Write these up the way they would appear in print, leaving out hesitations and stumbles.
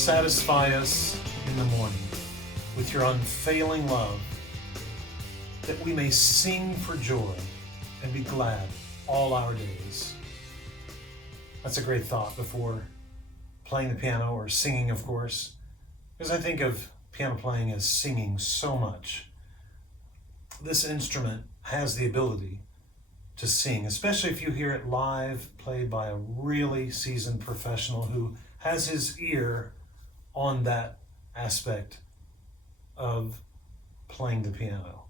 Satisfy us in the morning with your unfailing love, that we may sing for joy and be glad all our days. That's a great thought before playing the piano or singing, of course, because I think of piano playing as singing so much. This instrument has the ability to sing, especially if you hear it live, played by a really seasoned professional who has his ear on that aspect of playing the piano.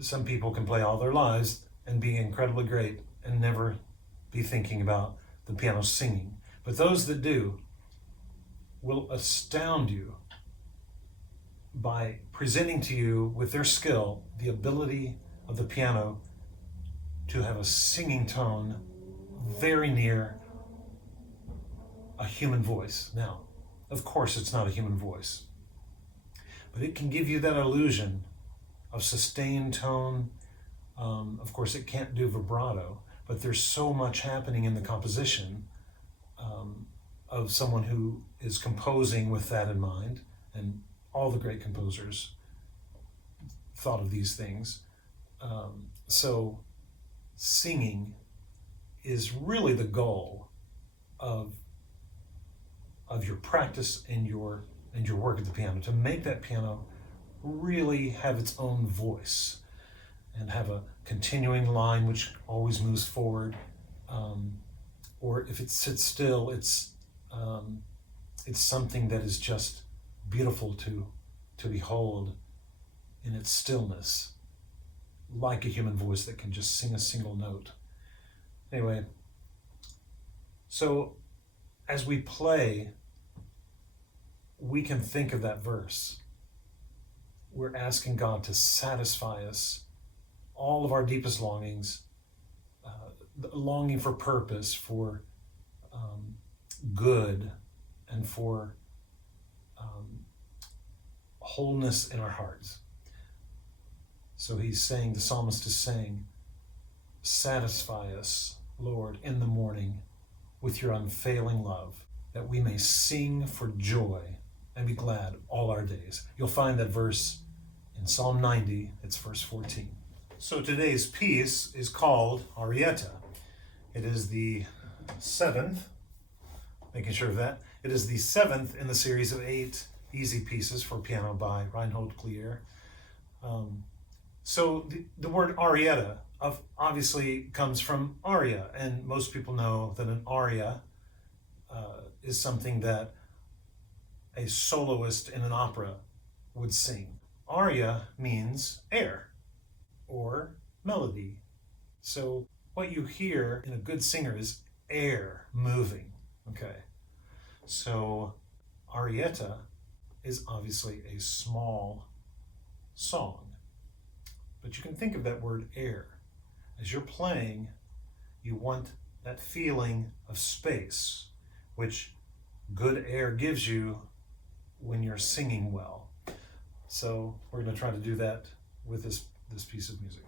Some people can play all their lives and be incredibly great and never be thinking about the piano singing. But those that do will astound you by presenting to you with their skill the ability of the piano to have a singing tone very near a human voice. Now, of course, it's not a human voice, but it can give you that illusion of sustained tone. Of course, it can't do vibrato, but there's so much happening in the composition of someone who is composing with that in mind, and all the great composers thought of these things. So singing is really the goal of your practice and your work at the piano, to make that piano really have its own voice and have a continuing line which always moves forward, or if it sits still, it's something that is just beautiful to behold in its stillness, like a human voice that can just sing a single note. Anyway, so as we play, we can think of that verse. We're asking God to satisfy us, all of our deepest longings, longing for purpose, for good, and for wholeness in our hearts. So he's saying, the psalmist is saying, satisfy us, Lord, in the morning with your unfailing love, that we may sing for joy and be glad all our days. You'll find that verse in Psalm 90, it's verse 14. So today's piece is called Arietta. It is the seventh, making sure of that, it is the seventh in the series of 8 easy pieces for piano by Reinhold Glie. So the word Arietta obviously comes from aria, and most people know that an aria is something that a soloist in an opera would sing. Aria means air or melody. So what you hear in a good singer is air moving. Okay. So Arietta is obviously a small song, but you can think of that word air. As you're playing, you want that feeling of space, which good air gives you when you're singing well. So we're going to try to do that with this piece of music.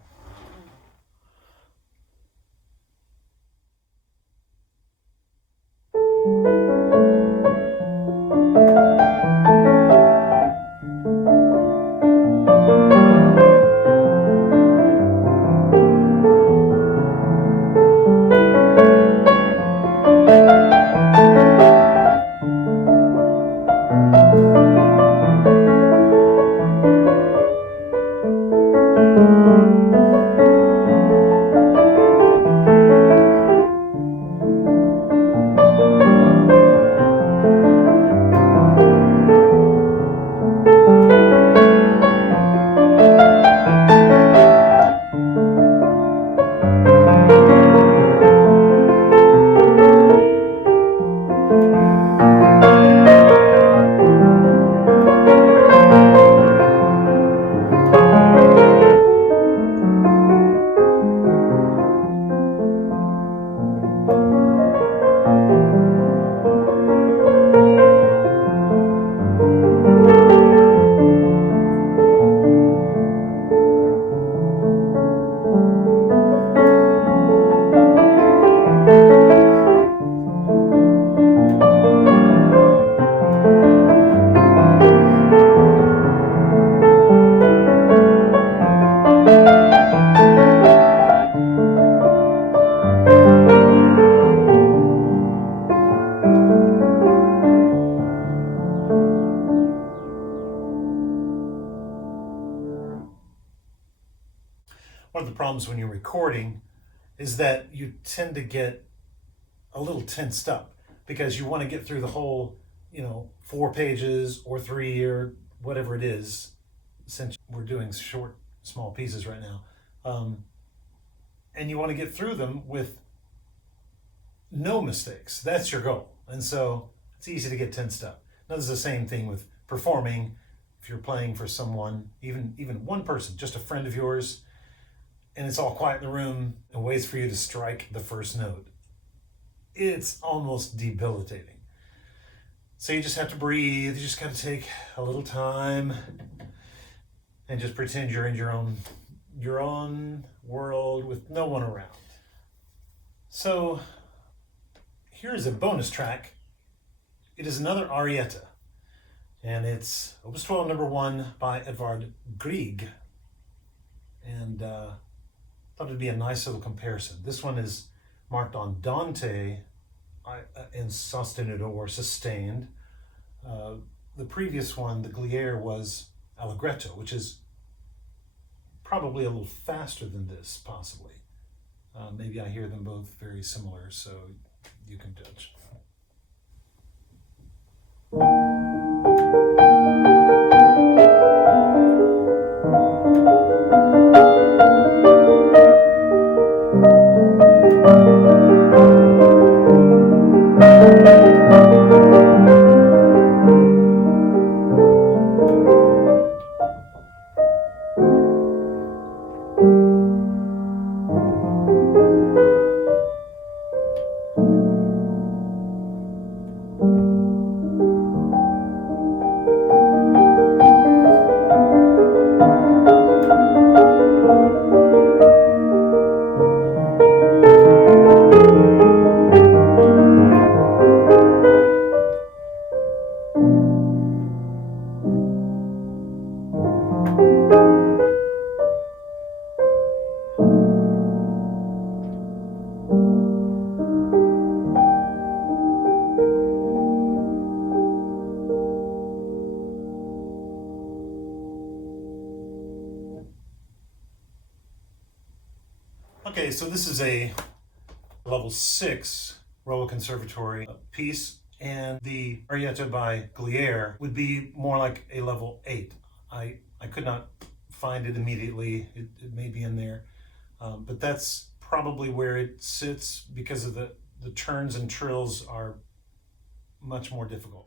problems when you're recording is that you tend to get a little tensed up because you want to get through the whole, 4 pages or 3 or whatever it is, since we're doing short, small pieces right now. And you want to get through them with no mistakes. That's your goal. And so it's easy to get tensed up. Now, this is the same thing with performing. If you're playing for someone, even one person, just a friend of yours, and it's all quiet in the room and waits for you to strike the first note, it's almost debilitating. So you just have to breathe. You just got to take a little time and just pretend you're in your own world with no one around. So here's a bonus track. It is another Arietta, and it's Opus 12, number 1 by Edvard Grieg. And thought it'd be a nice little comparison. This one is marked on Dante in sostenuto or sustained. The previous one, the Glie, was allegretto, which is probably a little faster than this, possibly. Maybe I hear them both very similar, so you can judge. Okay, so this is a level 6 Royal Conservatory piece, and the Arietta by Glie would be more like a level 8. I could not find it immediately. It may be in there, but that's probably where it sits because of the turns and trills are much more difficult.